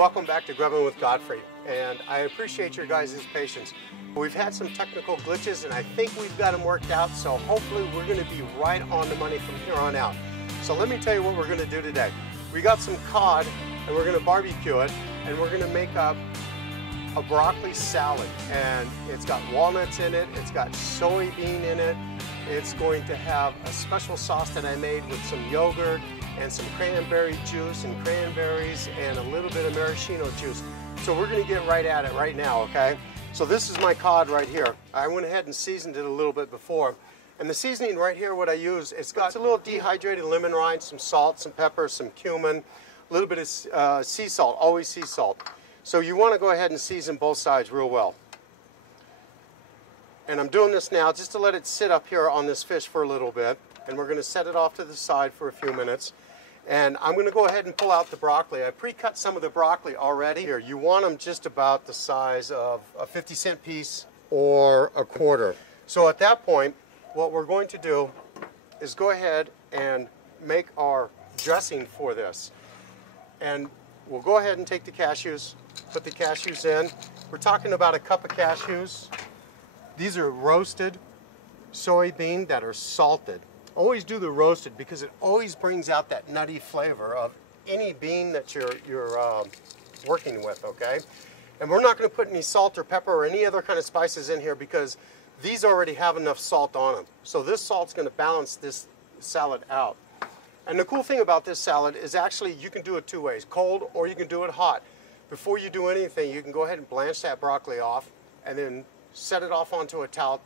welcome back to Grubbin with Godfrey, and I appreciate your guys' patience. We've had some technical glitches and I think we've got them worked out, so hopefully we're going to be right on the money from here on out. So let me tell you what we're going to do today. We got some cod and we're going to barbecue it, and we're going to make up a broccoli salad, and it's got walnuts in it, it's got soybean in it, it's going to have a special sauce that I made with some yogurt and some cranberry juice and cranberries and a little bit of maraschino juice. So we're going to get right at it right now, okay? So this is my cod right here. I went ahead and seasoned it a little bit before. And the seasoning right here, what I use, it's got a little dehydrated lemon rind, some salt, some pepper, some cumin, a little bit of sea salt, always sea salt. So you want to go ahead and season both sides real well. And I'm doing this now just to let it sit up here on this fish for a little bit. And we're going to set it off to the side for a few minutes. And I'm going to go ahead and pull out the broccoli. I pre-cut some of the broccoli already. Here, you want them just about the size of a 50-cent piece or a quarter. So at that point, what we're going to do is go ahead and make our dressing for this. And we'll go ahead and take the cashews, put the cashews in. We're talking about a cup of cashews. These are roasted soybean that are salted. Always do the roasted because it always brings out that nutty flavor of any bean that you're working with, okay? And we're not going to put any salt or pepper or any other kind of spices in here because these already have enough salt on them. So this salt's going to balance this salad out. And the cool thing about this salad is actually you can do it two ways, cold or you can do it hot. Before you do anything, you can go ahead and blanch that broccoli off and then set it off onto a towel,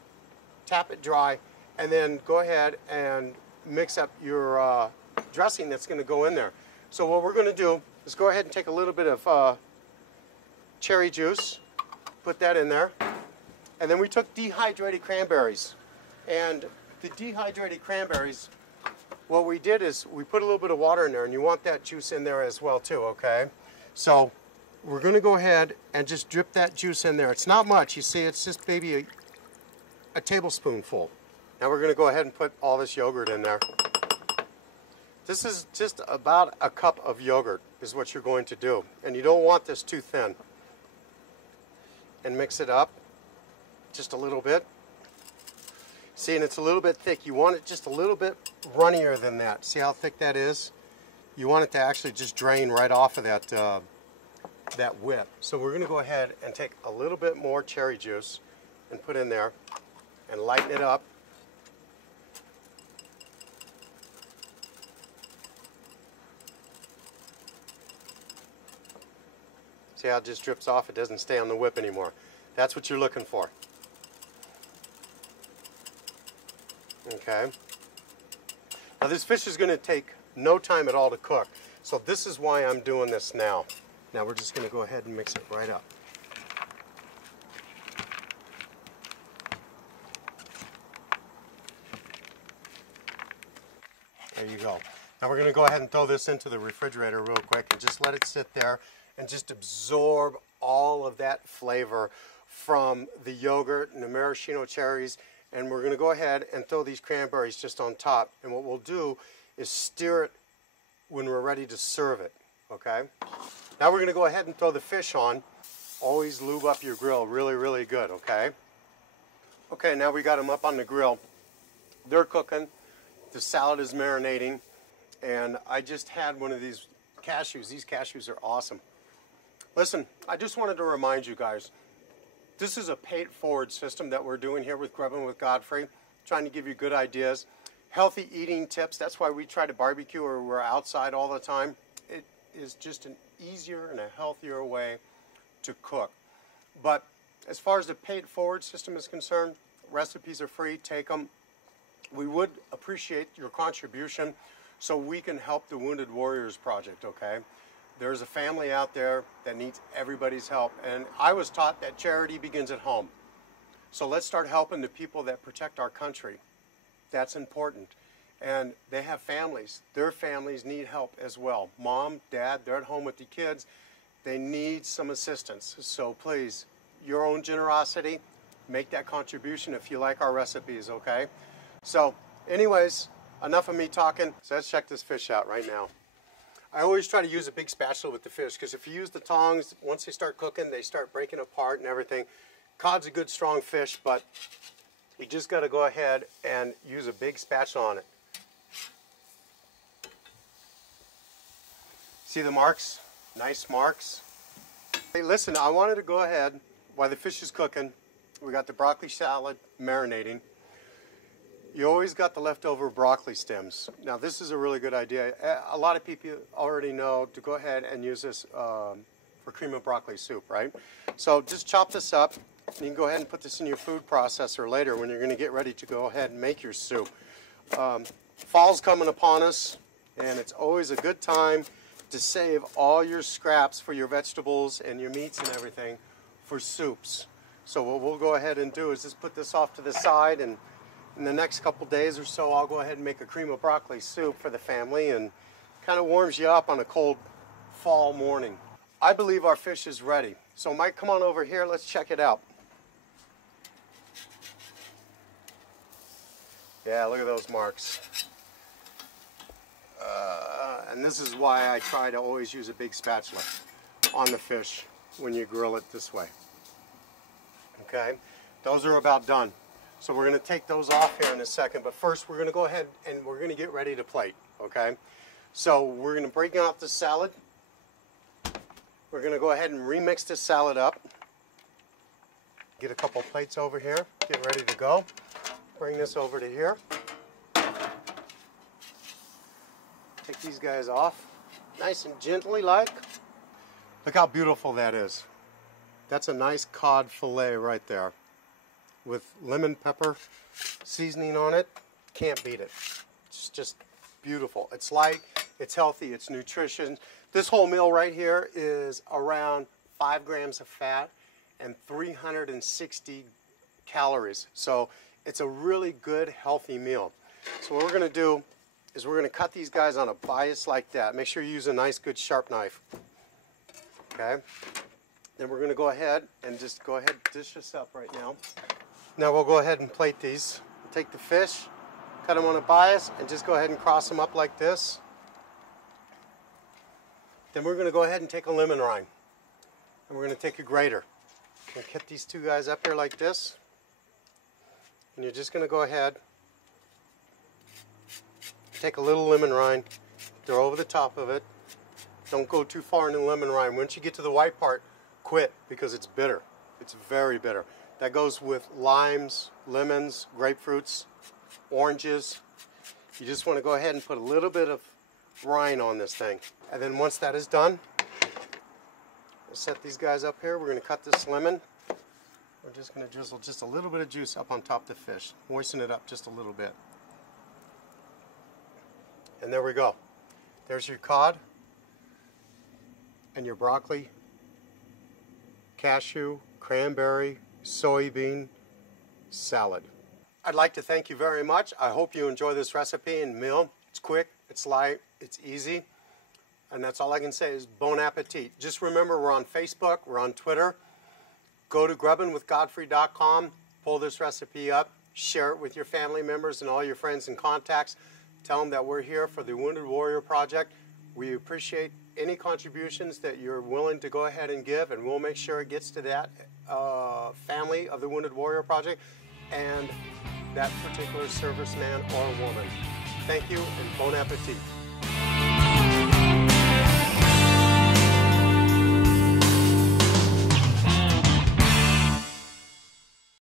tap it dry, and then go ahead and mix up your dressing that's going to go in there. So what we're going to do is go ahead and take a little bit of cherry juice, put that in there, and then we took dehydrated cranberries. And the dehydrated cranberries, what we did is we put a little bit of water in there, and you want that juice in there as well too, okay? So we're going to go ahead and just drip that juice in there. It's not much, you see, it's just maybe a tablespoonful. Now we're going to go ahead and put all this yogurt in there. This is just about a cup of yogurt is what you're going to do. And you don't want this too thin. And mix it up just a little bit. See, and it's a little bit thick. You want it just a little bit runnier than that. See how thick that is? You want it to actually just drain right off of that, that whip. So we're going to go ahead and take a little bit more cherry juice and put in there and lighten it up. See how it just drips off? It doesn't stay on the whip anymore. That's what you're looking for. Okay. Now this fish is going to take no time at all to cook. So this is why I'm doing this now. Now we're just going to go ahead and mix it right up. There you go. Now we're going to go ahead and throw this into the refrigerator real quick and just let it sit there and just absorb all of that flavor from the yogurt and the maraschino cherries. And we're going to go ahead and throw these cranberries just on top. And what we'll do is stir it when we're ready to serve it, okay? Now we're going to go ahead and throw the fish on. Always lube up your grill really, really good, okay? Okay, now we got them up on the grill. They're cooking. The salad is marinating. And I just had one of these cashews. These cashews are awesome. Listen, I just wanted to remind you guys, this is a pay-it-forward system that we're doing here with Grubbin with Godfrey, trying to give you good ideas, healthy eating tips. That's why we try to barbecue or we're outside all the time. It is just an easier and a healthier way to cook. But as far as the pay-it-forward system is concerned, recipes are free, take them. We would appreciate your contribution so we can help the Wounded Warriors Project, okay? There's a family out there that needs everybody's help, and I was taught that charity begins at home. So let's start helping the people that protect our country. That's important. And they have families. Their families need help as well. Mom, dad, they're at home with the kids. They need some assistance. So please, your own generosity, make that contribution if you like our recipes, okay? So anyways, enough of me talking. So let's check this fish out right now. I always try to use a big spatula with the fish, because if you use the tongs, once they start cooking, they start breaking apart and everything. Cod's a good strong fish, but you just got to go ahead and use a big spatula on it. See the marks? Nice marks. Hey, listen, I wanted to go ahead, while the fish is cooking, we got the broccoli salad marinating. You always got the leftover broccoli stems. Now this is a really good idea. A lot of people already know to go ahead and use this for cream of broccoli soup, right? So just chop this up. You can go ahead and put this in your food processor later when you're going to get ready to go ahead and make your soup. Fall's coming upon us, and it's always a good time to save all your scraps for your vegetables and your meats and everything for soups. So what we'll go ahead and do is just put this off to the side, and in the next couple days or so, I'll go ahead and make a cream of broccoli soup for the family, and kind of warms you up on a cold fall morning. I believe our fish is ready. So Mike, come on over here. Let's check it out. Yeah, look at those marks. And this is why I try to always use a big spatula on the fish when you grill it this way. Okay, those are about done. So we're going to take those off here in a second, but first we're going to go ahead and we're going to get ready to plate, okay? So we're going to break out the salad. We're going to go ahead and remix this salad up. Get a couple plates over here, get ready to go. Bring this over to here. Take these guys off, nice and gently like. Look how beautiful that is. That's a nice cod fillet right there, with lemon pepper seasoning on it. Can't beat it. It's just beautiful. It's light, it's healthy, it's nutrition. This whole meal right here is around 5 grams of fat and 360 calories. So it's a really good, healthy meal. So what we're going to do is we're going to cut these guys on a bias like that. Make sure you use a nice, good, sharp knife. Okay? Then we're going to go ahead and just go ahead and dish this up right now. Now we'll go ahead and plate these. Take the fish, cut them on a bias, and just go ahead and cross them up like this. Then we're going to go ahead and take a lemon rind. And we're going to take a grater. And cut these two guys up here like this. And you're just going to go ahead, take a little lemon rind, throw over the top of it. Don't go too far in the lemon rind. Once you get to the white part, quit, because it's bitter. It's very bitter. That goes with limes, lemons, grapefruits, oranges. You just want to go ahead and put a little bit of rind on this thing. And then once that is done, we'll set these guys up here. We're going to cut this lemon. We're just going to drizzle just a little bit of juice up on top of the fish. Moisten it up just a little bit. And there we go. There's your cod and your broccoli, cashew, cranberry, soybean salad. I'd like to thank you very much. I hope you enjoy this recipe and meal. It's quick, it's light, it's easy, and that's all I can say is bon appetit. Just remember, we're on Facebook, we're on Twitter. Go to grubbinwithgodfrey.com, pull this recipe up, share it with your family members and all your friends and contacts. Tell them that we're here for the Wounded Warrior Project. We appreciate any contributions that you're willing to go ahead and give, and we'll make sure it gets to that family of the Wounded Warrior Project and that particular serviceman or woman. Thank you, and bon appetit.